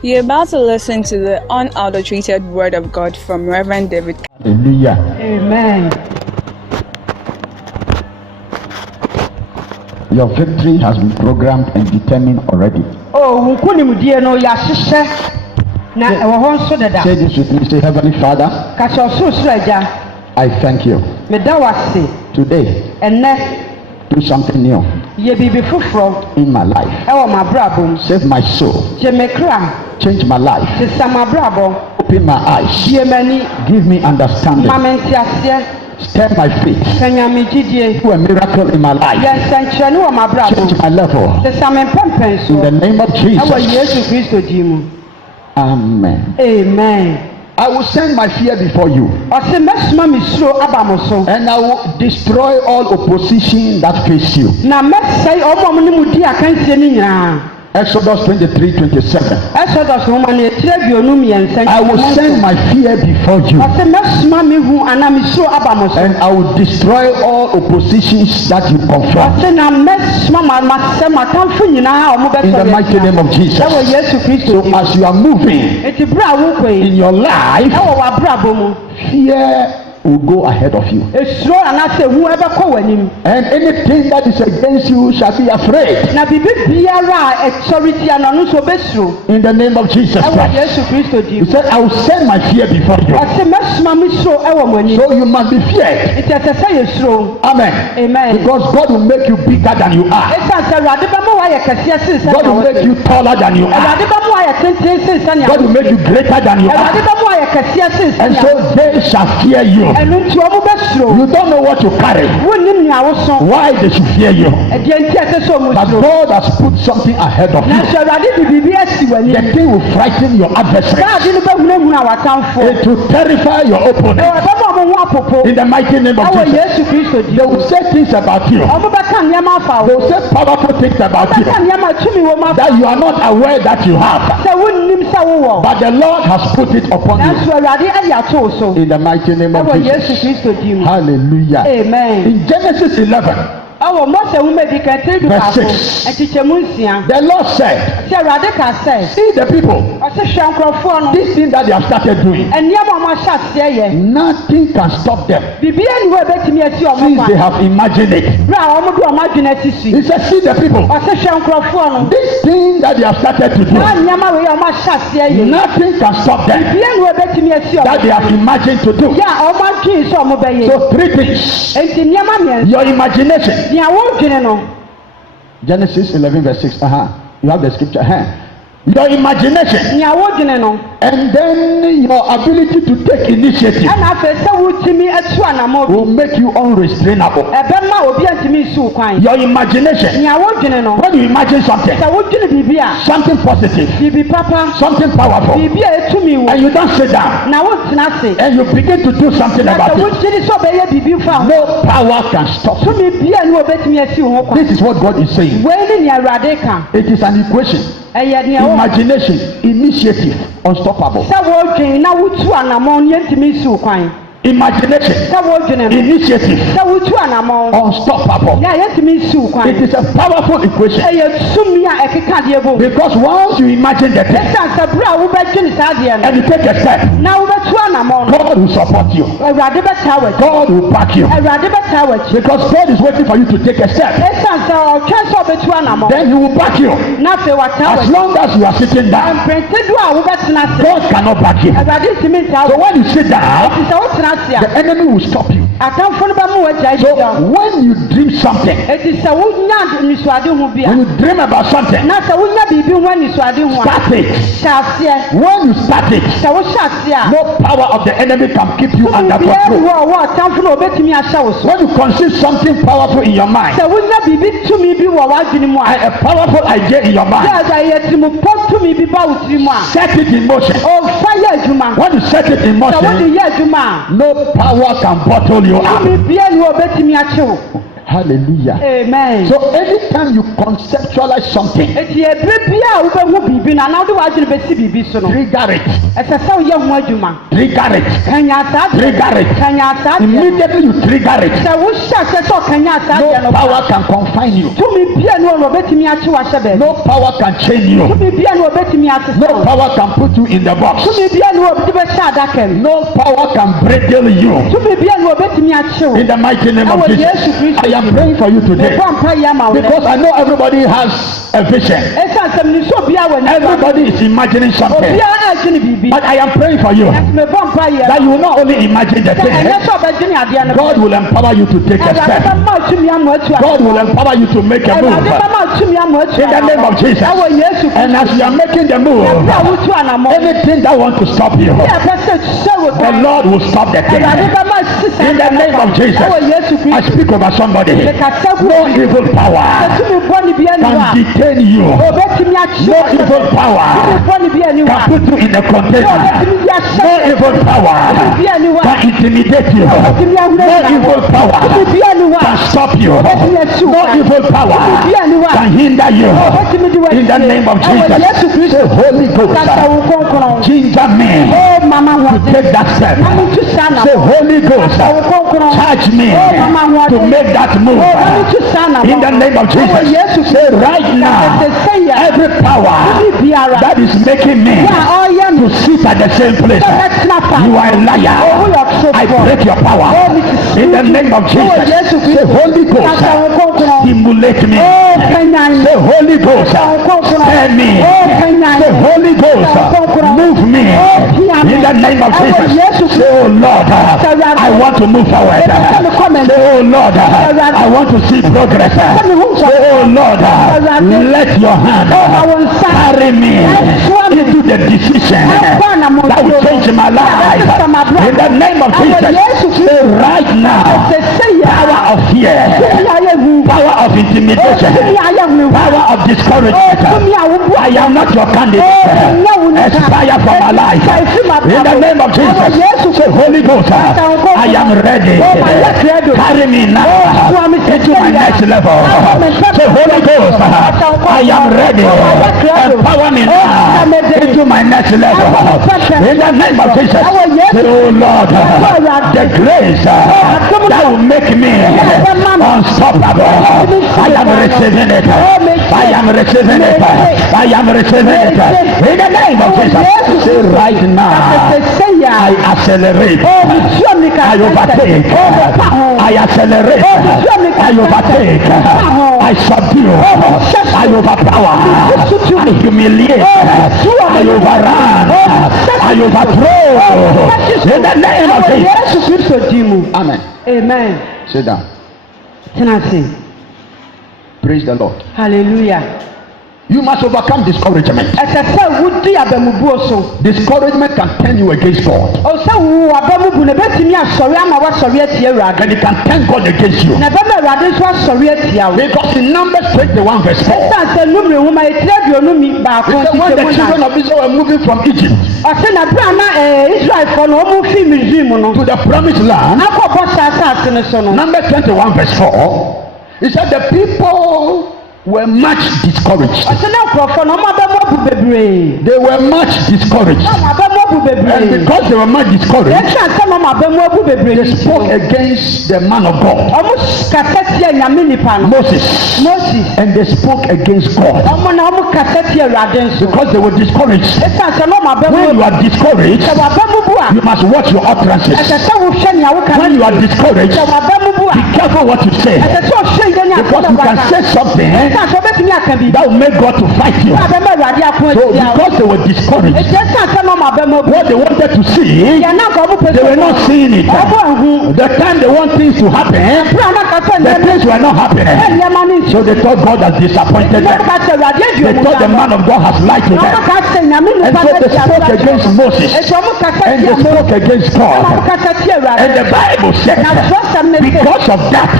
You're about to listen to the unadulterated word of God from Reverend David. Hallelujah. Amen. Your victory has been programmed and determined already. Oh, nkunimdie no ya hyehyɛ na ɛwɔ hɔ nso deda. Say this with me. Say, Heavenly Father, Ka kyerɛ ɔsorosoro Agya, I thank you. meda wo ase. Today, Ɛnnɛ, do something new yɛ biribi foforɔ in my life. ɛwɔ m'abrabɔ mu. Save my soul. Gye me kra, Change my life. kyesa m'abrabɔ, Open my eyes. hyie m'ani, Give me understanding. ma me nteaseɛ, Stir my faith. kanya me gyidie. Do a miracle in my life. Yɛ nsɛnkyerɛnne wɔ m'abrabɔ Change mu. my level. Kyesa me mpɛmpɛn In so the name of ɛwɔ Jesus. Yesu Kristo din mu. Amen. Amen. I will send my fear before you, Ɔse mɛsoma me suro aba mo so. and I will destroy all opposition that face you. Na mɛsɛe ɔmo ne mu di akansie ne nyinaa. Exodus 23:27. Exodus nwoma no etire aduonu mmiɛnsa. I will send my fear before you, Ɔse mɛsoma me hu anaa me suro aba mo so. and I will destroy all oppositions that you confront. Ɔse na mɛsoma masɛ matamfo nyinaa a ɔmo In the bɛsɔre mighty name of Jesus. ɛwɔ Yesu Kristo So din. as you are moving Eti bere a wokɔ in yi your life, ɛwɔ w'abrabɔ mu. fear will go ahead of you, Esuro anaasɛ ehu ɛbɛkɔ w'anim. and anything that is against you shall be afraid. Na biribi biara a ɛsɔre tia no ɔno nso obɛsuro In the name of Jesus ɛwɔ Christ. Yesu Kristo He din. said, I will send my fear before you. Ɔse mɛsoma me suro ɛwɔ mo anim. So you must be feared. Eti ɛsɛ sɛ yɛsuro. Amen. Amen. Because God will make you bigger than you are. Esan sɛ Awurade bɛma woayɛ kɛseɛ sen sɛ God will make you taller than you are. Awurade bɛma woayɛ tenten sen sɛ nea God will make you greater than you Awurade are. bɛma woayɛ kɛseɛ sen sɛ And nea so they shall fear you. ɛno nti ɔmo bɛsuro. You don't know what you carry. Wonnim nea woso. Why they should fear you. Ɛdeɛ nti ɛsɛ sɛ ɔmo But suro. God has put something ahead of you. Nanso Awurade de biribi asi The w'anim. thing will frighten your adversary. Saa ade no bɛhunahuna w'atamfo. It will terrify your opponent. Ɛwɔ ɛbɛma ɔmo ho apopo. In the mighty name of Ɛwɔ Jesus. Yesu Kristo They din. will say things about you. Ɔmo bɛka nneɛma afa They wo. will say powerful things about you Bɛka nneɛma tumi wɔ mu afa that you are not aware that you have. sɛ wonnim sɛ wowɔ. But the Lord has put it upon you. Nanso Awurade ɛde ato wo so. In the mighty name of Ɛwɔ Yesu Jesus. Kristo din mu. Hallelujah. Amen. In Genesis 11, Ɛwɔ Mose nwoma edi kan tiri du Verse baako 6. ɛkyekyɛmu nsia. the Lord said, Sɛ Awurade ka sɛ, see the people, ɔsɛ hwɛ nkurɔfoɔ no, this thing that they have started doing, nneɛma a wɔn ahyɛ aseɛ yɛ, nothing can stop them biribiara ni hɔ a ebetumi asi wɔn since they kwan. have imagined it. Bere a wɔn de wɔn adwene asi so He yi, said, see the people, ɔsɛ hwɛ nkurɔfoɔ no, this thing that they have started to saa do, nneɛma wei a wɔn ahyɛ aseɛ yɛ, nothing can stop them biribiara ni hɔ a ebetumi asi that wɔn they have imagined to do. yɛ a wɔn adwene sɛ wɔn bɛyɛ. So three things. Enti nneɛma mmiɛnsa, Your imagination. nea wɔdwene no, Genesis 11 verse 6. You have the scripture. Your imagination. nea wɔdwene no, And then your ability to take initiative ɛna afei sɛ wotumi atu anamɔ bi, will make you unrestrainable. ɛbɛma obi antumi nsi wo kwan. Your imagination. Nea wɔdwene no, When you imagine something, sɛ wodwene biribi a, something positive, biribi papa, something powerful, biribi a etumi wɔ, and you don't sit down na wotena ase, and you begin to do something na sɛ about it, wogyere sɛ ɔbɛyɛ biribi fa ho, no power can stop you. tumi bia ne wɔbɛtumi asi wo ho kwan. This is what God is saying. Wei ne nea Awurade ka, It is an equation. ɛyɛ nea wɔ Imagination, initiative, unstoppable. sɛ wɔdwene na wotu anamɔ ne yɛntumi nsi wo kwan. Imagination, Sɛ wɔdwene no, initiative, sɛ wotu anamɔ unstoppable. ne a yɛntumi nsi wo It kwan. is a powerful equation Ɛyɛ tumi a ɛkeka deɛ bom. because once you imagine the thing Ɛsiane sɛ bere a wobɛdwene saa deɛ no, and you take a step, na wobɛtu anamɔ no, God will support you. Awurade bɛtaa w'akyi. God will back you Awurade bɛtaa w'akyi. because God is waiting for you to take a step. Ɛsiane sɛ ɔtwɛn sɛ ɔbɛtu anamɔ, Then He will back you. na afei wataa As w'akyi. long as you are sitting down, Mpɛntedo a wobɛtena ase, God cannot back you. Awurade ntumi ntaa So wo. when you sit down, Nti sɛ wotena ase the a, enemy will stop you. atamfo no bɛma w'agya So ahyia wo. when you dream something, Enti sɛ wonya anisoade ho bi a, when you dream about something, na sɛ wonya biribi ho anisoade ho a, start it. hyɛ aseɛ. When you start it, Sɛ wohyɛ aseɛ a, no power of the enemy can keep you under biribiara ni control. hɔ a ɔwɔ atamfo no obɛtumi ahyɛ wo so. When you conceive something powerful in your mind, Sɛ wonya biribi tumi bi wɔ w'adwene mu a, a powerful idea in your mind, sɛ ɛyɛ tirimupɔ tumi bi ba wo tiri mu a, set it in motion. ɔmfa yɛ adwuma. When you set it in Sɛ wode motion, yɛ adwuma a, no power can bottle you up. tumi biara ni hɔ a obɛtumi akye wo. Hallelujah. Amen. So anytime you conceptualize something, Eti ebire bia wo be hu bibi na na wo de wa gye be si bibi so no. trigger it. Ese se wo ye hu adwuma. Trigger it. Kanya sa. Trigger it. Kanya sa. Immediately you trigger it. Se wo sha se so kanya sa No no. power can confine you. Tumi bia no wo betimi achi wa hye be. No power can chain you. Tumi bia no wo betimi asesa. No power can put you in the box. Tumi bia no wo de be sha adakem. No power can bridle you. Tumi bia no wo betimi achi wo. In the mighty name of Jesus, I am praying for you today. Because I know everybody has a vision. Everybody is imagining something. But I am praying for you that you will not only imagine the thing, God will empower you to take a step. God will empower you to make a move. In the name of Jesus. And as you are making the move, anything that wants to stop you, the Lord will stop the thing. In the name of Jesus, I speak over somebody. No evil power can detain you. No evil power can put you in a container. No evil power can intimidate you. No evil power can stop you. No evil power can hinder you. In the name of Jesus, say Holy Ghost, ginger me to take that step. Say Holy Ghost, charge me to make that move. In the name of Jesus, say right now, every power that is making me to sit at the same place, you are a liar. I break your power. In the name of Jesus, say Holy Ghost, stimulate me. Say Holy Ghost, stir me. Say Holy Ghost, move me. In the name of Jesus, say oh Lord, I want to move forward. Say oh Lord, I want to see progress. Say oh Lord, let your hand carry me into the decision that will change my life. In the name of Jesus, say right now, power of fear, power of intimidation, power of discouragement, I am not your candidate. Expire from my life. In the name of Jesus, say Holy Ghost, I am ready. Carry me now into my next level. Say Holy Ghost, I am ready. Empower me now into my next level. In the name of Jesus, say oh Lord, the grace that will make me unstoppable, I am receiving it. I am receiving it. I am receiving it. In the name of Jesus, say right now, I accelerate. I overtake. I accelerate. I overtake. I subdue. I overpower. I humiliate. I overrun. I overthrow. In the name of Jesus. Amen. Amen. Sit down. Can I sing? Praise the Lord. Hallelujah. You must overcome discouragement. Discouragement can turn you against God. And it can turn God against you. Because in Numbers 21 verse 4, it said when the children of Israel were moving from Egypt to the promised land, Numbers 21 verse 4, it said the people were much discouraged. They were much discouraged. And because they were much discouraged, they spoke against the man of God, Moses. And they spoke against God because they were discouraged. When you are discouraged, you must watch your utterances. When you are discouraged, be careful what you say, because you can say something that will make God to fight you. So because they were discouraged, what they wanted to see, they were not seeing it. The time they want things to happen, the things were not happening. So they thought God has disappointed them. They thought the man of God has lied to them. And so they spoke against Moses. And they spoke against God. And the Bible says, because of that,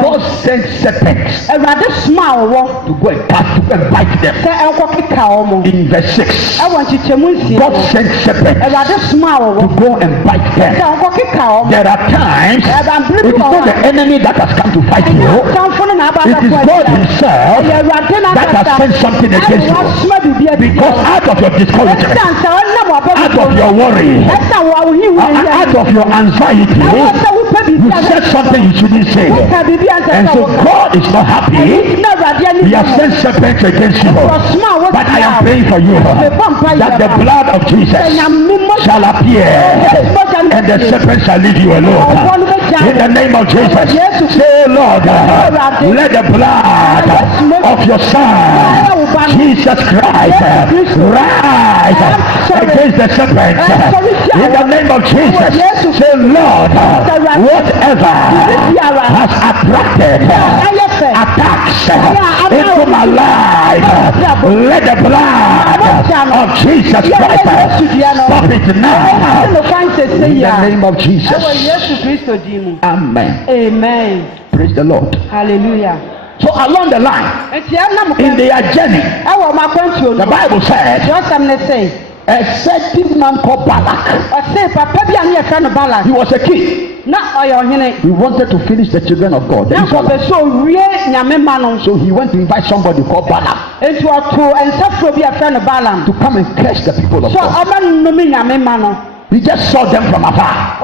God sent serpents to go and bite them. In verse 6, God sent serpents to go and bite them. There are times it is not the enemy that has come to fight you. It is God himself that has sent something against you. Because out of your discouragement, out of your worry, out of your anxiety, you said something you shouldn't say. And so God is not happy. He has sent serpents against you. But I am praying for you that the blood of Jesus shall appear and the serpent shall leave you alone. In the name of Jesus, say, Lord, let the blood of your Son, Jesus Christ, rise against the serpent. In the name of Jesus, say, Lord, whatever has attracted attacks into my life, let the blood of Jesus Christ stop it now. In the name of Jesus. Amen. Amen. Praise the Lord. Hallelujah. So along the line, in their journey, the Bible said, a certain man called Balak, he was a king. He wanted to finish the children of God. So he went to invite somebody called Balaam to come and curse the people of God. He just saw them from afar.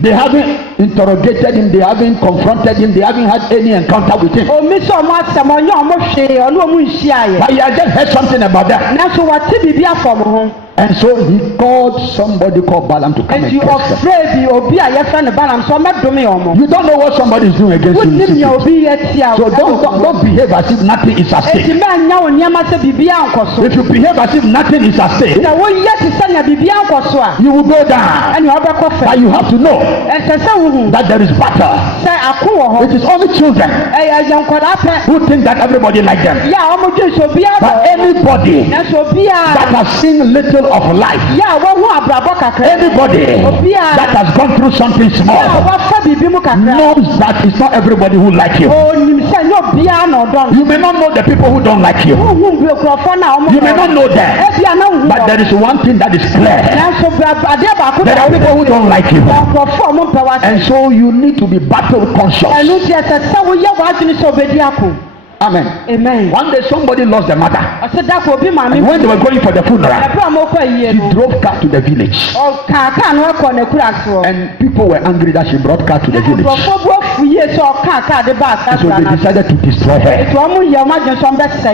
They haven't interrogated him, they haven't confronted him, they haven't had any encounter with him. But he had just heard something about that. And so he called somebody called Balaam to come and curse them. You don't know what somebody is doing against you. So don't behave as if nothing is at stake. If you behave as if nothing is at stake, you will go down. But you have to know that there is battle. It is only children who think that everybody likes them. But anybody that has seen little of life, anybody that has gone through something small knows that it's not everybody who like you. You may not know the people who don't like you. You may not know them. But there is one thing that is clear. There are people who don't like you. And so you need to be battle conscious. Amen. Amen. One day somebody lost their mother. And when they were going for the funeral, he drove car to the village. And people were angry that she brought car to the village. So they decided to destroy her.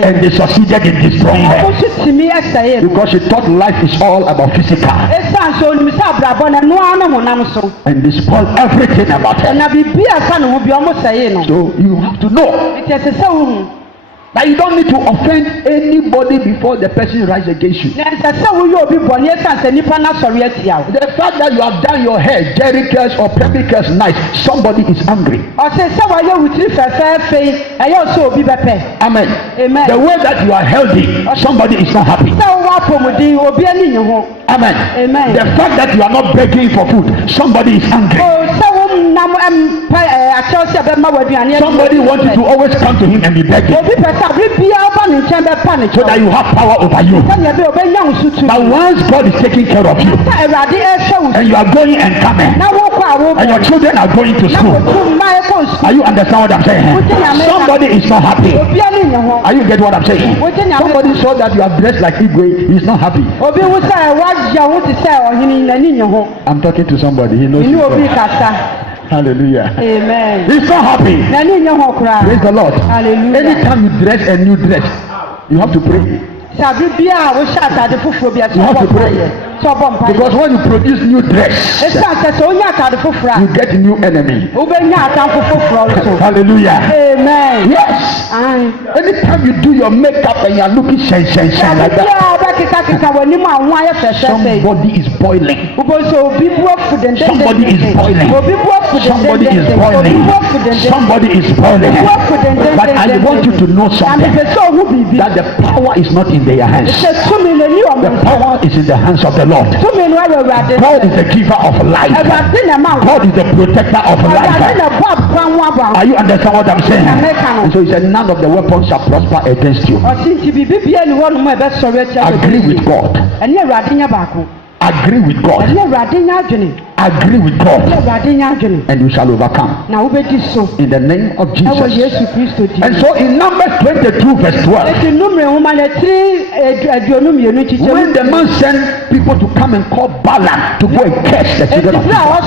And they succeeded in destroying her. Because she thought life is all about physical. And they spoiled everything about her. So you have to know that you don't need to offend anybody before the person rise against you. The fact that you have done your hair jerry curls or preppy curls nice, somebody is angry. Amen. Amen. The way that you are healthy, somebody is not happy. Amen. Amen. The fact that you are not begging for food, somebody is angry. Somebody wants you to always come to him and be begging, so that you have power over you. But once God is taking care of you, and you are going and coming, and your children are going to school, are you understand what I'm saying? Somebody is not happy. Are you get what I'm saying? Somebody saw that you are dressed like Igwe, he's not happy. I'm talking to somebody, he knows. Hallelujah. Amen. He's not happy. Praise the Lord. Hallelujah. Anytime you dress a new dress, you have to pray. You have to pray. Because when you produce new dress, you get a new enemy. Hallelujah. Amen. Yes. Anytime you do your makeup and you are looking shine like that, Somebody is boiling. Somebody is boiling. Somebody is boiling. Somebody is boiling. But I want you to know something. That the power is not in their hands. The power is in the hands of the Lord. God is the giver of life. God is the protector of life. Are you understand what I'm saying? And so he said, none of the weapons shall prosper against you. Agree with God. Agree with God. Agree with God. And you shall overcome. In the name of Jesus. And so in Numbers 22 verse 12. When the man sent people to come and call Balaam to go and curse the children of Israel,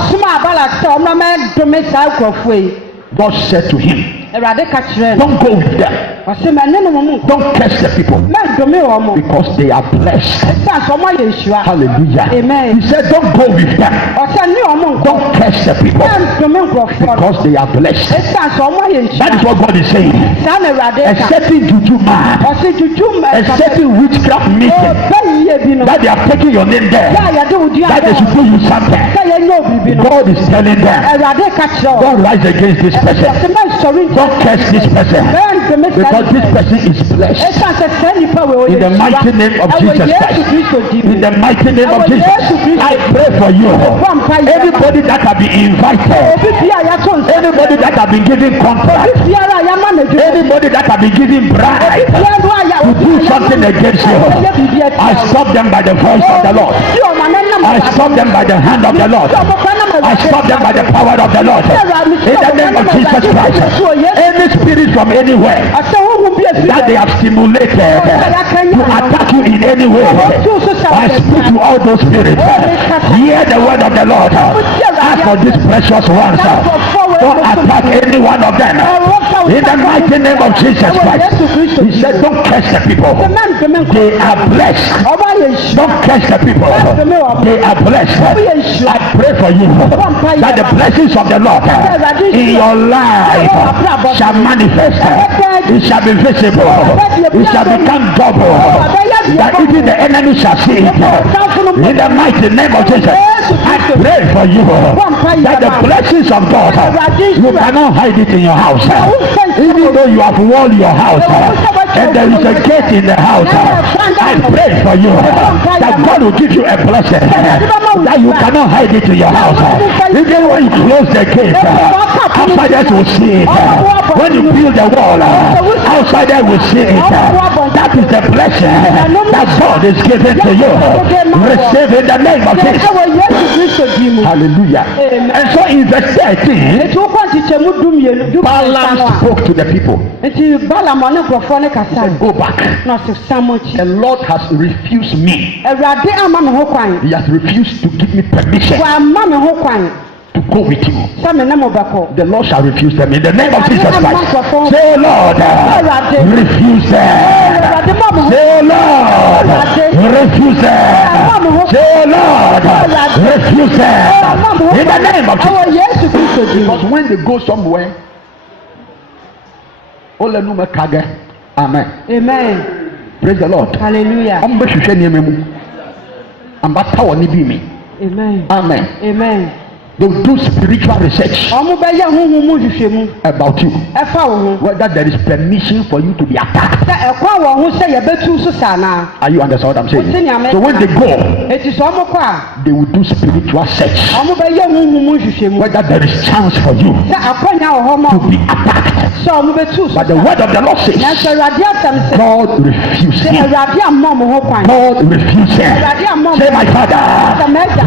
God said to him, don't go with them. Don't curse the people. Because they are blessed. Hallelujah. Amen. He said, don't go with them. Don't curse the people. Because they are blessed. That is what God is saying. A certain juju man, a certain witchcraft meeting, that they are taking your name there, that they should do you something. God is telling them, don't rise against this person. Don't curse this person. Because this person is blessed. In the mighty name of Jesus Christ. In the mighty name of Jesus. I pray for you. Everybody that have been invited. Everybody that have been given contract. Everybody that have been given bribe to do something against you. I stop them by the voice of the Lord. I stop them by the hand of the Lord. I stop them by the power of the Lord. In the name of Jesus Christ. Any spirit from anywhere that they have stimulated to attack you in any way, I speak to all those spirits. Hear the word of the Lord. As for these precious ones, don't attack any one of them. In the mighty name of Jesus Christ. He said, don't curse the people. They are blessed. Don't curse the people. They are blessed. I pray for you that the blessings of the Lord in your life shall manifest. It shall be visible. It shall become double. That even the enemy shall see it. In the mighty name of Jesus, I pray for you that the blessings of God, you cannot hide it in your house. Even though you have walled your house and there is a gate in the house, I pray for you that God will give you a blessing that you cannot hide it in your house. Even when you close the gate, outsiders will see it. When you build the wall, outsiders will see it. That is the blessing that God is giving to you. Receive in the name of Jesus. Hallelujah. And so in verse 13, Balaam spoke to the people. He said, go back. The Lord has refused me. He has refused to give me permission to go with you. The Lord shall refuse them in the name of Jesus Christ. Say, Lord, refuse them. Say, Lord, refuse them. Say, Lord, refuse them in the name of Jesus. Because when they go somewhere, amen. Amen. Praise the Lord. Hallelujah. Amen. Amen. Amen. They will do spiritual research about you, whether there is permission for you to be attacked. Are you understand what I'm saying? So when they go, they will do spiritual search whether there is chance for you to be attacked. But the word of the Lord says, God refused him. God refused him. Say, my Father,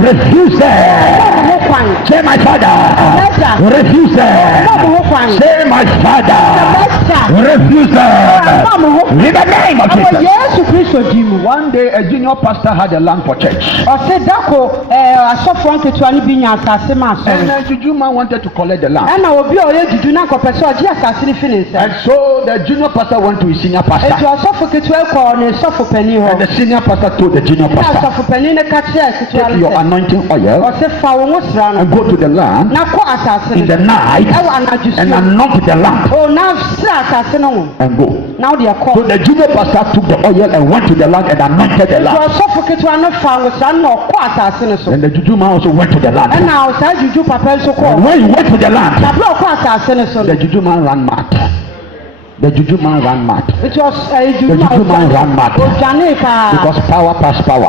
refuse them. Say, my Father, refuse them. Say, my Father, refuse them. In the name of Jesus. One day a junior pastor had a land for church. And the juju man wanted to collect the land. And so the junior pastor went to his senior pastor. And the senior pastor told the junior pastor, take your anointing oil and go to the land in the night and anoint the land and go. So the junior pastor took the oil and went to the land and anointed the land. And the juju man also went to the land. And when he went to the land, the juju man ran mad. The juju man ran mad. The juju man ran mad. Because power pass power.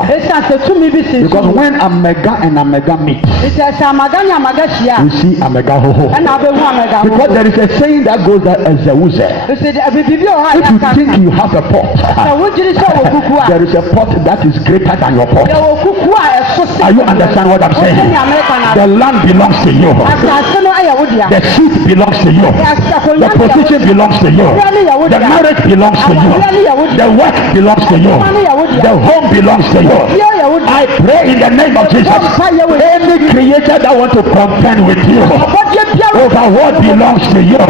Because when Omega and Omega meet, we see Omega ho ho. Because there is a saying that goes that as a wuze. If you think you have a pot, there is a pot that is greater than your pot. Are you understand what I'm saying? The land belongs to you. The seed belongs to you. The position belongs to you. The marriage belongs to you. The work belongs to you. The home belongs to you. I pray in the name of Jesus. Any creator that want to contend with you over what belongs to you, they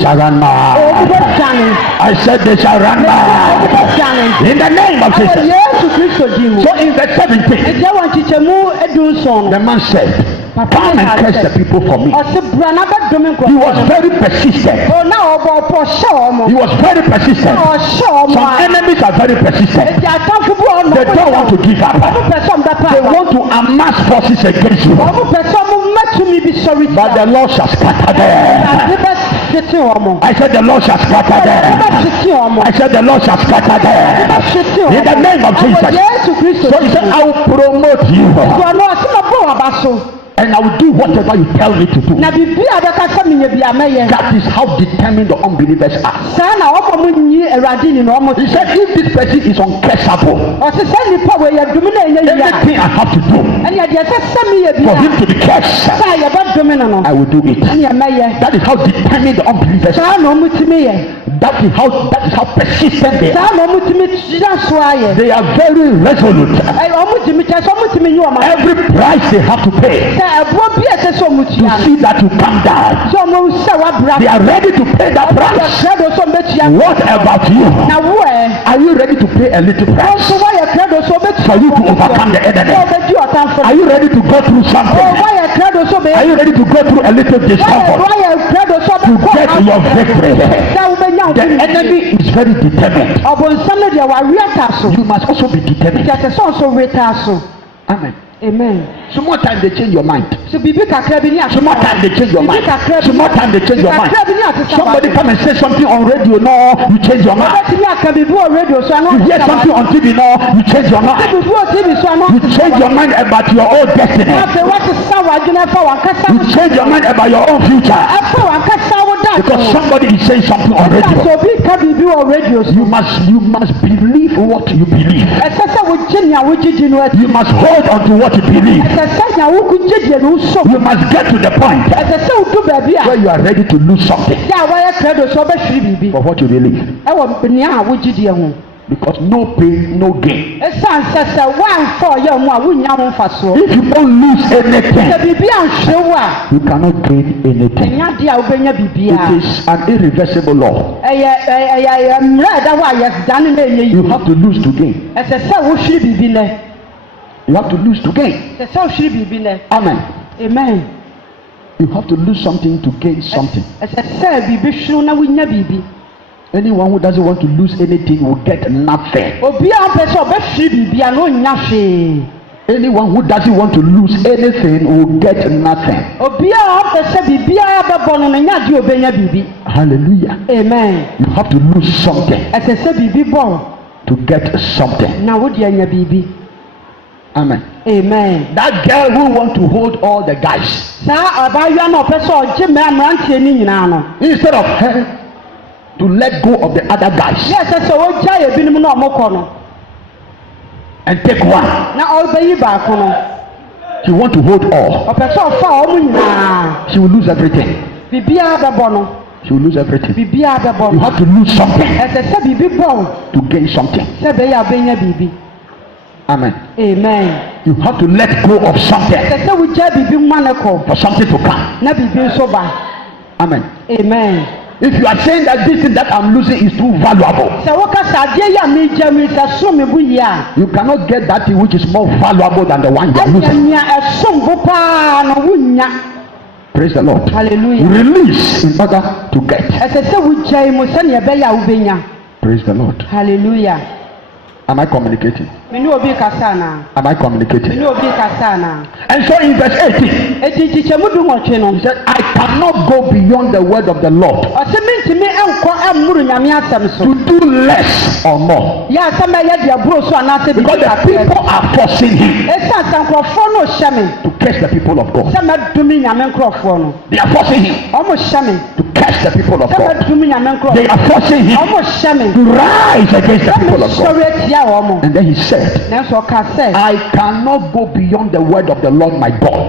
shall run mad. I said they shall run mad. In the name of Jesus. So in the 17th, the man said, come and curse the people for me. He was very persistent. He was very persistent. Some enemies are very persistent. They don't want to give up. They want to amass forces against you. But the Lord shall scatter them. I said the Lord shall scatter them. I said the Lord shall scatter them. In the name of Jesus. So he said, I will promote you. And I will do whatever you tell me to do. That is how determined the unbelievers are. He said, if this person is uncursable, everything I have to do for him to be cursed, I will do it. That is how determined the unbelievers are. That is how persistent they are. They are very resolute. Every price they have to pay to see that you come down. They are ready to pay that price. What about you? Are you ready to pay a little price for you to overcome the enemy? Are you ready to go through something? Are you ready to go through a little discomfort to get your victory? The enemy is very determined. You must also be determined. Amen. Amen. Some more time they change your mind. Some more time they change your mind. Some more time they change your mind. Somebody come and say something on radio, no, you change your mind. You hear something on TV, no, you change your mind. You change your mind about your own destiny. You change your mind about your own future. Because somebody is saying something on radio. You must believe what you believe. You must hold on to what you believe. You must get to the point where you are ready to lose something for what you believe. Because no pain, no gain. If you don't lose anything, you cannot gain anything. It is an irreversible law. You have to lose to gain. You have to lose to gain. Amen. Amen. You have to lose something to gain something. Anyone who doesn't want to lose anything will get nothing. Anyone who doesn't want to lose anything will get nothing. Hallelujah. Amen. You have to lose something to get something. Amen. Amen. That girl who want to hold all the guys, instead of her to let go of the other guys and take one, she want to hold all. She will lose everything. She will lose everything. You have to lose something to gain something. Amen. Amen. You have to let go of something for something to come. Amen. Amen. If you are saying that this thing that I'm losing is too valuable, you cannot get that thing which is more valuable than the one you are losing. Praise the Lord. Hallelujah. Release in order to get. Praise the Lord. Hallelujah. Am I communicating? Am I communicating? And so in verse 18, he said, I cannot go beyond the word of the Lord to do less or more. Because the people are forcing him to catch the people of God. They are forcing him to catch the people of God. They are forcing him to rise against the people of God. And then he said, I cannot go beyond the word of the Lord my God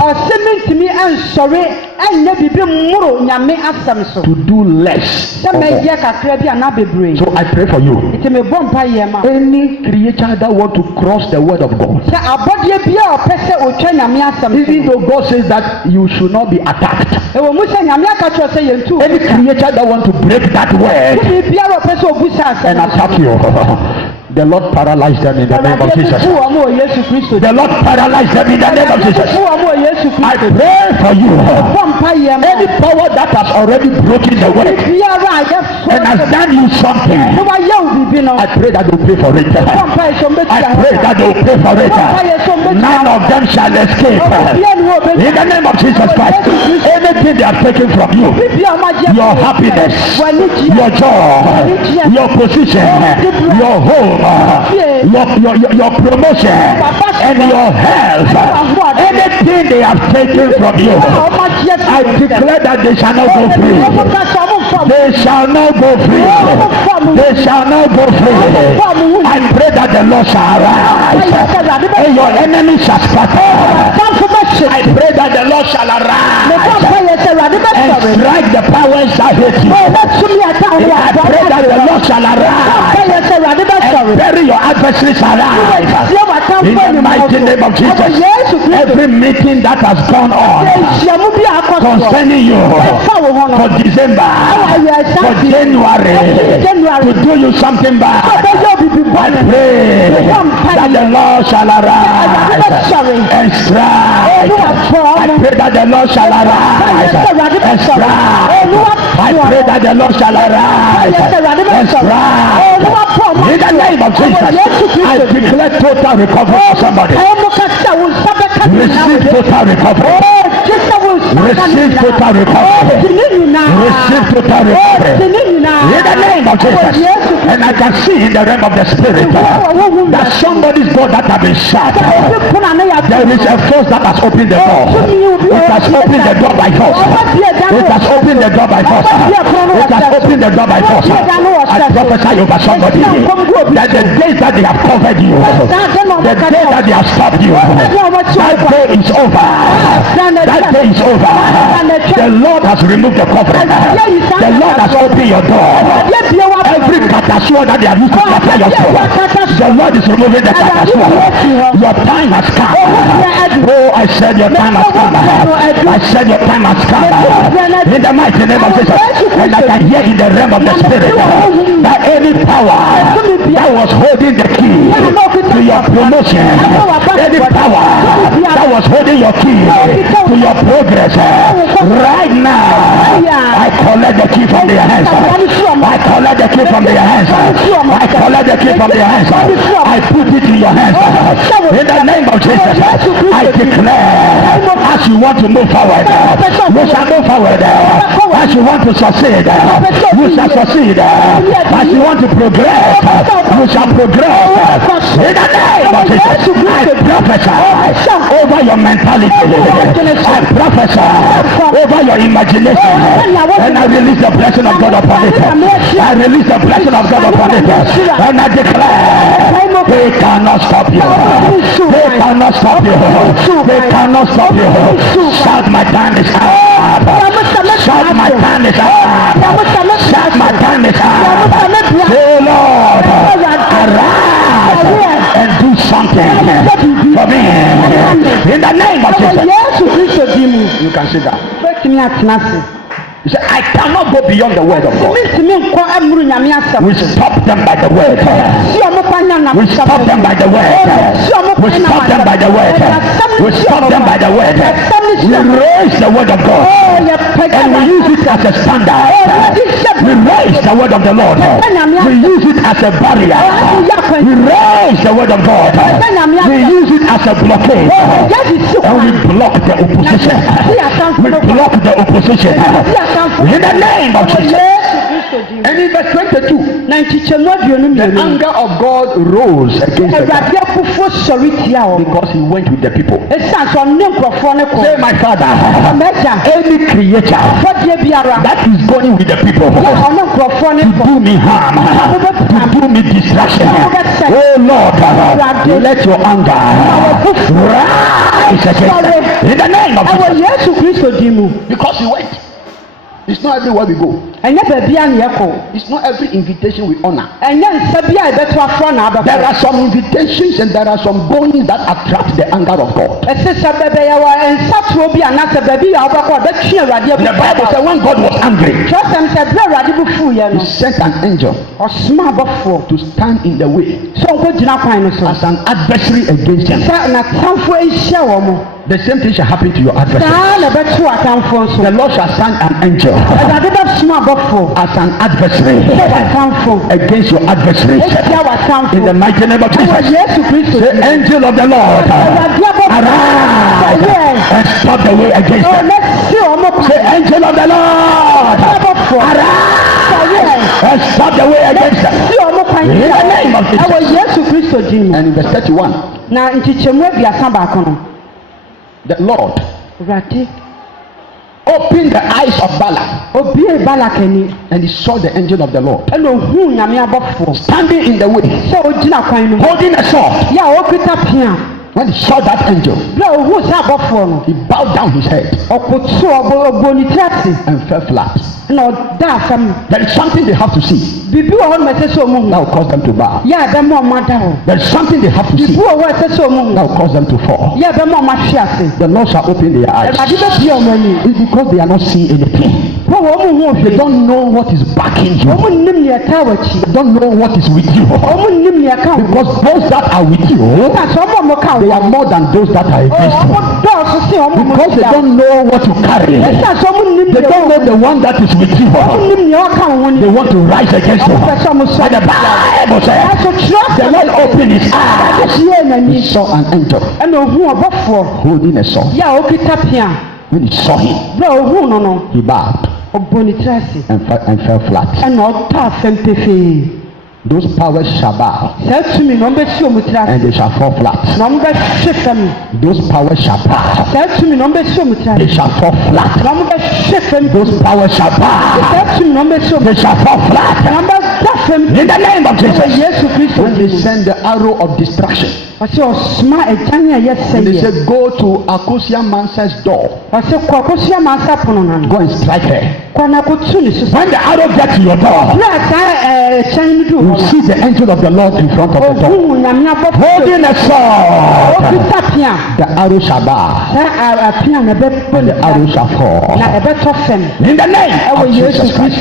to do less or more. So I pray for you. Any creature that want to cross the word of God, even though God says that you should not be attacked, any creature that want to break that word and attack you, the Lord paralyzed them in the name of Jesus. The Lord paralyzed them in the name of Jesus. I pray for you. Any power that has already broken the way and has done you something, I pray that they will pay for it. I pray that they will pay for it. None of them shall escape. In the name of Jesus Christ, anything they are taking from you, your happiness, your joy, your position, your home, your promotion and your health, anything they have taken from you, I declare that they shall not go free. They shall not go free. They shall not go free. I pray that the Lord shall arise and your enemies shall scatter. I pray that the Lord shall arise and strike the powers that hate you. I pray that the Lord shall arise and bury your adversaries alive. In the mighty name of Jesus, every meeting that has gone on concerning you for December, for January, to do you something bad, I pray that the Lord shall arise and strike. I pray that the Lord shall arise and strike. I pray that the Lord shall arise and strike. In the name of Jesus, I declare total recovery for somebody. Receive total recovery. Receive total recovery. Receive total recovery. In the name of Jesus. And I can see in the realm of the spirit that somebody's door that has been shut, there is a force that has opened the door. It has opened the door by force. It has opened the door by force. It has opened the door by force. I prophesy over somebody that the days that they have covered you, the day that they have stopped you, that day is over. That day is over. The Lord has removed the covering. The Lord has opened your door. Every catasua that they have used to capture your soul, the Lord is removing the catasua. Your time has come. Oh, I said your time has come. I said your time has come. In the mighty name of Jesus. And I can hear in the realm of the spirit that any power that was holding the key to your promotion, any power that was holding your key to your progress, right now I collect the key from their hands. I collect the key from their hands. I collect the key from their hands. I put it in your hands. In the name of Jesus, I declare, as you want to move forward, you shall move forward. As you want to succeed, you shall succeed. As you want to progress, you shall progress. In the name of Jesus, I prophesy over your mentality. I prophesy over your imagination. And I release the blessing of God upon it. I release the blessing of God upon it. And I declare, they cannot stop you. They cannot stop you. They cannot stop you. Shout, my time is up. Shout, my time is up. Shout, my time is up. Say, Lord, arise and do something for me. In the name of Jesus. You can sit down. He said, I cannot go beyond the word of God. We stop them by the word. We stop them by the word. We stop them by the word. We stop them by the word. We raise the word of God. And we use it as a standard. We raise the word of the Lord. We use it as a barrier. We raise the word of God. We use it as a blockade. And we block the opposition. We block the opposition. In the name of Jesus. And in verse 22, the anger of God rose against the God because he went with the people. Say, my Father, any creature that is going with the people to do me harm, to do me distraction, oh Lord, let your anger rise against them. In the name of Jesus. Because he went. It's not everywhere we go. It's not every invitation we honor. There are some invitations and there are some goings that attract the anger of God. The Bible says when God was angry, he sent an angel to stand in the way as an adversary against him. The same thing shall happen to your adversary. The Lord shall send an angel as an adversary against your adversary. In the mighty name of Jesus, the angel of the Lord arise and stop the way against them. The angel of the Lord arise and stop the way against them. In the name of Jesus. And in verse 31, the Lord opened the eyes of Balak, and he saw the angel of the Lord standing in the way, holding a sword. When he saw that angel, he bowed down his head and fell flat. There is something they have to see that will cause them to bow. There is something they have to see that will cause them to fall. The Lord shall open their eyes. It's because they are not seeing anything. They don't know what is backing you. They don't know what is with you. Because those that are with you, they are more than those that are against you. Because they don't know what you carry. They don't know the one that is with you. They want to rise against you. And the Bible says the Lord opened his eyes. He saw an angel holding a sword. When he saw him, he bowed and fell flat. Those powers shall bow and they shall fall flat. Those powers shall bow, they shall fall flat. Those powers shall bow, they shall fall flat. In the name of Jesus. When they send the arrow of destruction, and they say, go to Akosia Mansa's door, go and strike her. When the arrow gets to your door, you see the angel of the Lord in front of the door, holding a sword. The arrow shall bow and the arrow shall fall. In the name of Jesus Christ.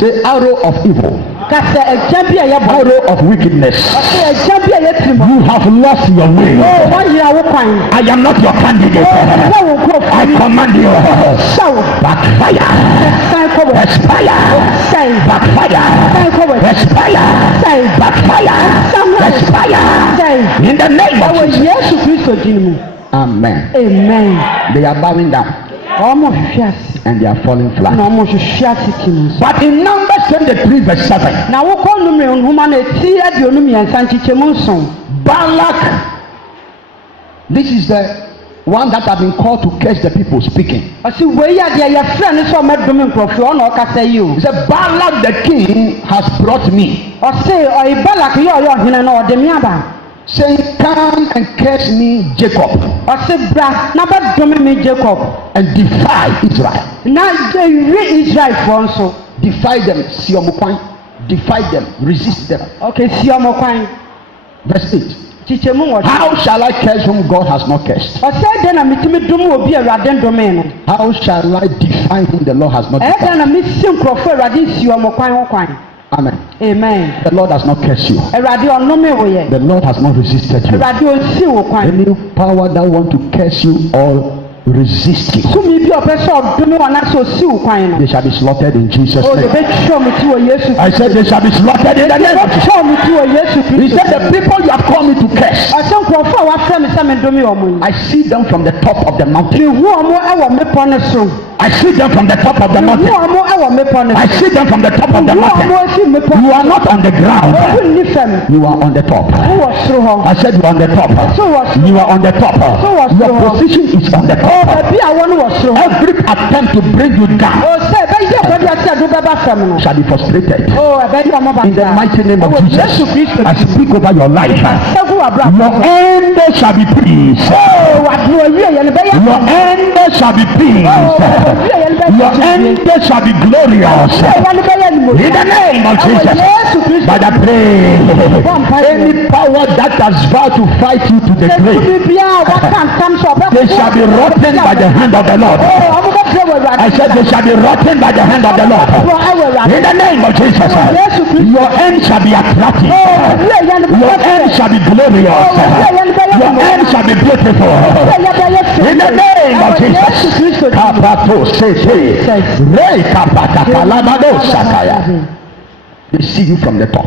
Say, arrow of evil, arrow of wickedness, you have lost your way. I am not your candidate. I command you, backfire, expire, backfire, expire, backfire, expire. In the name of Jesus. Amen. Amen. They are bowing down and they are falling flat. But in Numbers 23 verse 7, Balak, this is the one that have been called to curse the people speaking. He said, Balak the king has brought me, saying, come and curse me Jacob and defy Israel. Defy them, defy them, resist them. Verse 8. How shall I curse whom God has not cursed? How shall I define whom the Lord has not defined? Amen. Amen. The Lord has not cursed you. The Lord has not resisted you. Any power that want to curse you or resist you, they shall be slaughtered in Jesus' name. I said they shall be slaughtered in the name of Jesus. He said the people you have called me to curse, I see them from the top of the mountain. I see them from the top of the mountain. I see them from the top of the mountain. You are not on the ground. You are on the top. I said you are on the top. You are on the top. Your position is on the top. Every attempt to bring you down shall be frustrated. In the mighty name of Jesus, I speak over your life. Your end shall be peace. Your end shall be peace. Your end shall be glorious. In the name of Jesus, but I pray, any power that has vowed to fight you to the grave, they shall be rotten by the hand of the Lord. I said they shall be rotten by the hand of the Lord. In the name of Jesus, your end shall be attractive. Your end shall be glorious. Your end shall be beautiful. In the name of Jesus. They see you from the top.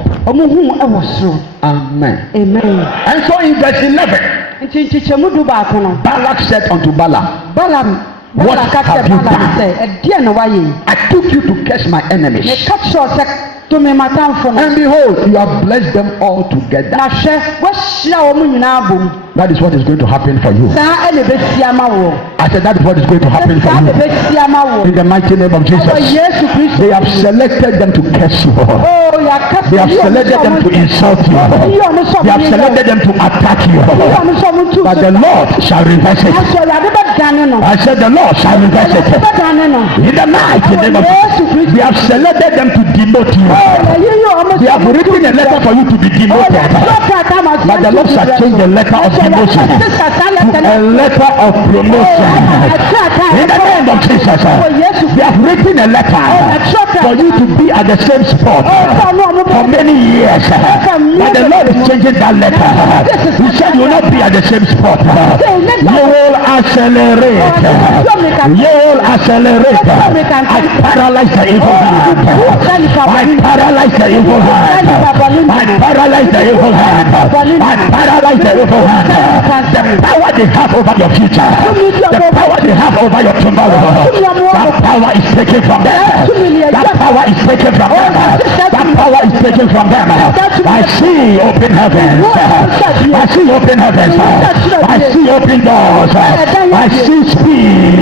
Amen. Amen. And so in verse 11, Balak said unto Balaam, what have you done? I took you to curse my enemies, and behold, you have blessed them all together. That is what is going to happen for you. I said that is what is going to happen for you. In the mighty name of Jesus. They have selected them to curse you. They have selected them to insult you. They have selected them to attack you. But the Lord shall reverse it. I said the Lord shall reverse it. In the mighty name of Jesus. They have selected them to demote you. They have written a letter for you to be demoted. But the Lord shall change the letter of demotion to a letter of promotion. In the name of Jesus. They have written a letter for you to be at the same spot for many years. But the Lord is changing that letter. He said you will not be at the same spot. You will accelerate. You will accelerate. I paralyze the evil hand. I paralyze the evil hand. I paralyze the evil hand. I paralyze the evil hand. The power they have over your future, the power they have over your tomorrow, that power is taken from them. That power is taken from them. That power is taken from them. I see open heavens. I see open heavens. I see open doors. I see speed.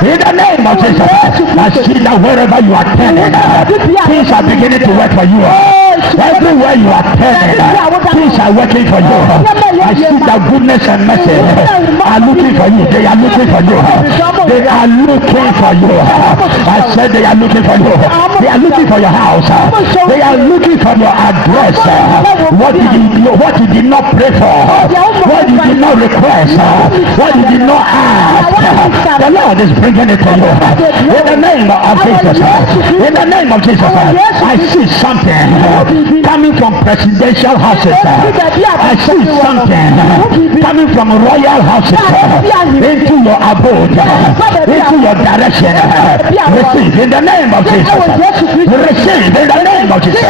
In the name of Jesus, I see that wherever you are turning, things are beginning to work for you. Everywhere you are turning, things are working for you. I see that goodness and mercy are looking for you. They are looking for you. They are looking for you. I said they are looking for you. They are looking for your house. They are looking for your address. What you did not pray for, what you did not request, what you did not ask, the Lord is bringing it to you. In the name of Jesus. In the name of Jesus. I see something coming from presidential houses. I see something coming from royal houses into your abode, into your direction. Receive in the name of Jesus. Receive in the name of Jesus.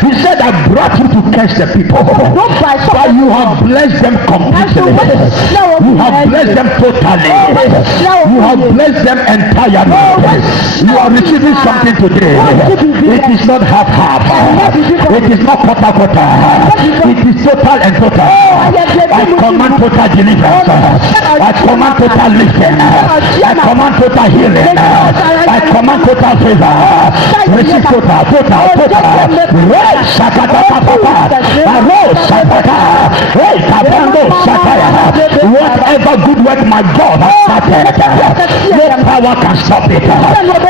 He said, I brought you to curse the people, but you have blessed them completely. You have blessed them totally. You have blessed them entirely. You are receiving something today. It is not half. It is not quarter. It is total and total. I command total deliverance. I command total lifting. I command total healing. I command total favor. Receive total. Whatever good work my God has started, no power can stop it.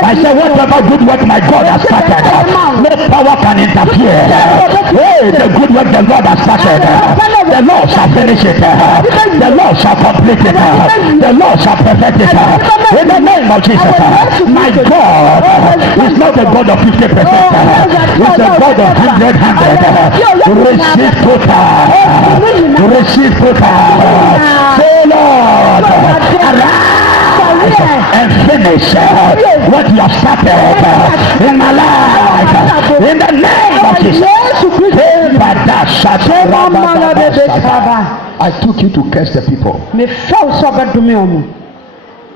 I said whatever good work my God has started, no power can can interfere. Hey, the good work the Lord has started, the Lord shall finish it. The Lord shall complete it. The Lord shall perfect it. In the name of Jesus, my God is not the God of 50%. It's the God of 100. Receive total. Receive total. Say, Lord, arise and finish what you have started in my life. In the name of Jesus. I took you to curse the people,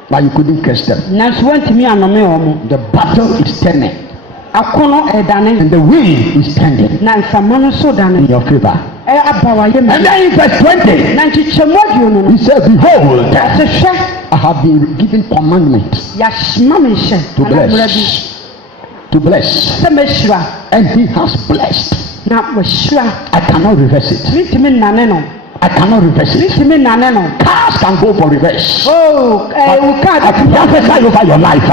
but you couldn't curse them. The battle is turning, and the wind is turning in your favor. And then in verse 20, he said, behold, I have been given commandments to bless, and he has blessed. I cannot reverse it. I cannot reverse it. Cars can go for reverse. I prophesy over your life.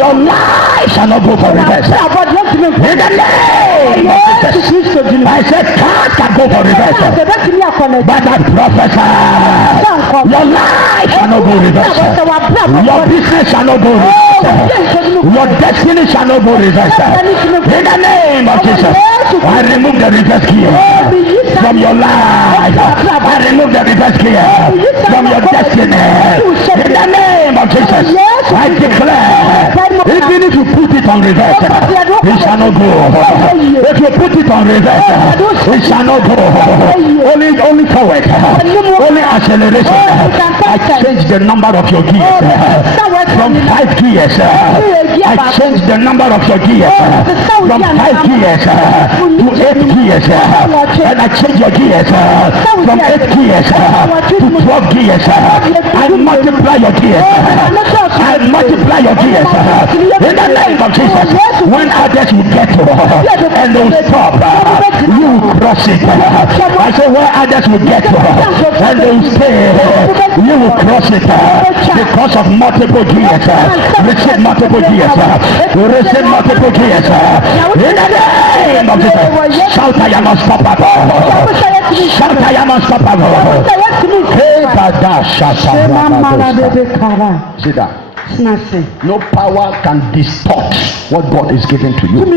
Your life shall not go for reverse. In the name of Jesus, I said cars can go for reverse. But I prophesy your life shall not go reverse. Your business shall not go reverse. Your destiny shall not go reverse. In the name of Jesus, I remove the reverse gear from your life. I remove the reverse gear from your destiny. In the name of Jesus, I declare, even if you put it on reverse, it shall not go. If you put it on reverse, it shall not go. Only forward, only acceleration. I change the number of your gears from 5 gears. I change the number of your gears from 5 gears to 8 gears, and I change your gears from 8 gears to 12 gears. I multiply your gears. I multiply your gears in the name of Jesus. When others will get to and they will stop, you will cross it. I say where others will get to and they will stay, you will cross it because of multiple gears. Receive multiple gears. Receive multiple gears in the name of Jesus. Shout, I am unstoppable. Shout, I am unstoppable. Sit down. No power can distort what God is giving to you. No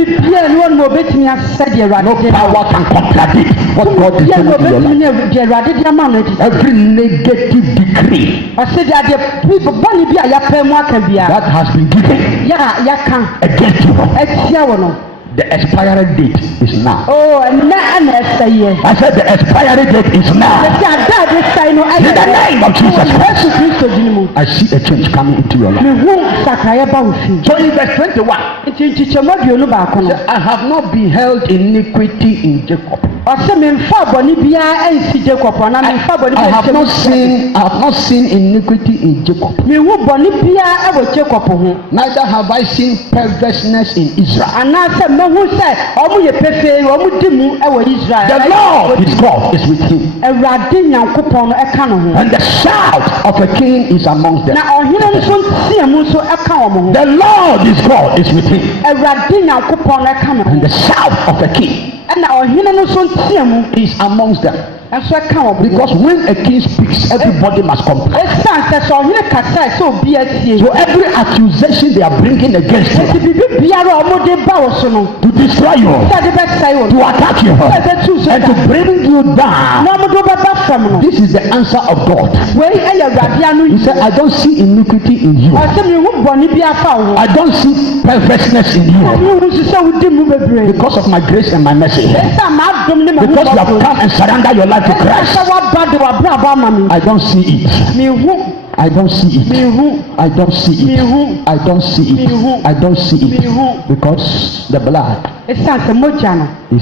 power can contradict what God is giving to your life. Every negative decree that has been given against you, the expiry date is now. I said the expiry date is now. In the name of Jesus, I see a change coming into your life. So in verse 21, I have not beheld iniquity in Jacob. I have not seen iniquity in Jacob. Neither have I seen perverseness in Israel. The Lord his God is with him, and the shout of a king is among them. The Lord his God is with him, and the shout of a king is amongst them. Because when a king speaks, everybody must comply. So every accusation they are bringing against you to destroy you, to attack you, and to bring you down, this is the answer of God. He said, I don't see iniquity in you. I don't see perverseness in you, because of my grace and my mercy. Because you have come and surrendered your life to Christ. I don't see it. I don't see it. I don't see it. I don't see it. I don't see it. Because the blood is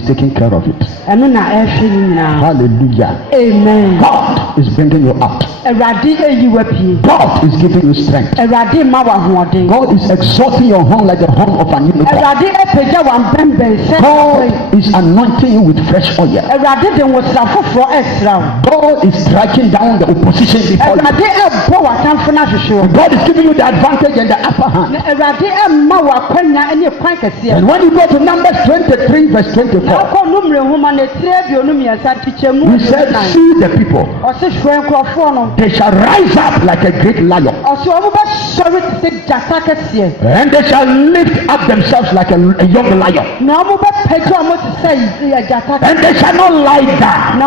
taking care of it. Hallelujah. Amen. God is bringing you out. God is giving you strength. God is exalting your horn like the horn of an unicorn. God is anointing you with fresh oil. God is striking down the opposition before you. God is giving you the advantage and the upper hand. And when you go to Numbers 23, 3 verse 24. He said, see the people. They shall rise up like a great lion. And they shall lift up themselves like a young lion. And they shall not lie down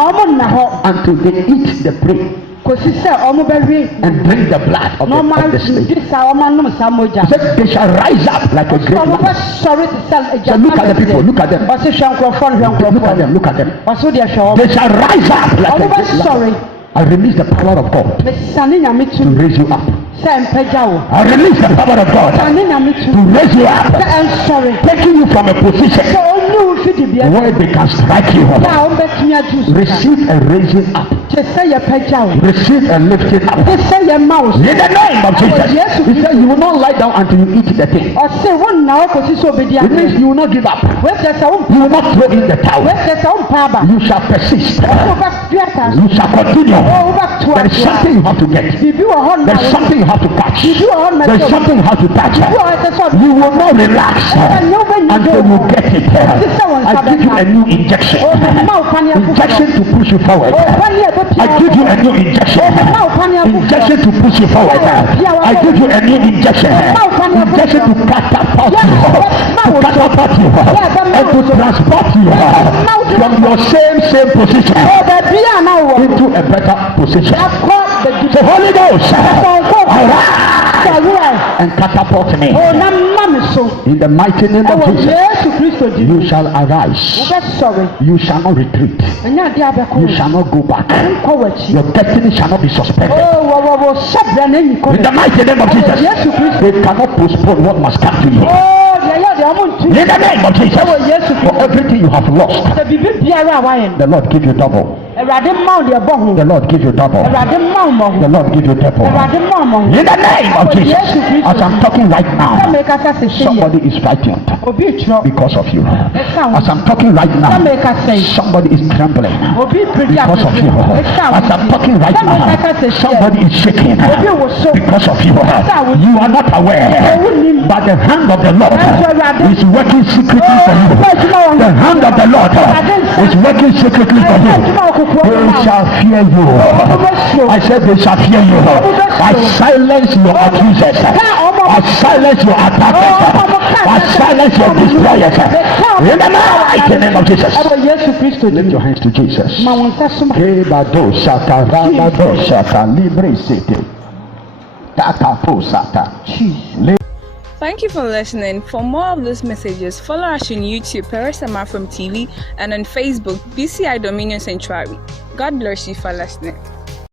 until they eat the prey and drink the blood of the slave. He said they shall rise up like a great lion. So look at the people, look at them. Look at them. They shall rise up like a great lion. I release the power of God to raise you up. I release the power of God to raise you up, taking you from a position where they can strike you. Receive a raising up. Receive a lifting up. In the name of Jesus. He said you will not lie down until you eat the thing. It means you will not give up. You will not throw in the towel. You shall persist. You shall continue. There is something you have to get. There is something you have to catch. There is something you have to touch. You will not relax until you get it. I give you a new injection. Injection to push you forward. I give you a new injection. Injection to push you forward. I give you a new injection. Injection to catapult you. To catapult you. And to transport you from your same position into a better position. The Holy Ghost, arise and catapult me. In the mighty name of Jesus, you shall arise. You shall not retreat. You shall not go back. Your destiny shall not be suspended. In the mighty name of Jesus, they cannot postpone what must come to you. In the name of Jesus, for everything you have lost, the Lord give you double. The Lord give you double. The Lord give you double. In the name of Jesus, as I'm talking right now, somebody is frightened because of you. As I'm talking right now, somebody is trembling because of you. As I'm talking right now, somebody is shaking because of you. You are not aware, but the hand of the Lord is working secretly for you. The hand of the Lord is working secretly for you. They shall fear you. I said they shall fear you. I silence your accusers. I silence your attackers. I silence your destroyers. In the mighty name of Jesus. Lift your hands to Jesus. Thank you for listening. For more of these messages, follow us on YouTube, Peresama from TV, and on Facebook, BCI Dominion Sanctuary. God bless you for listening.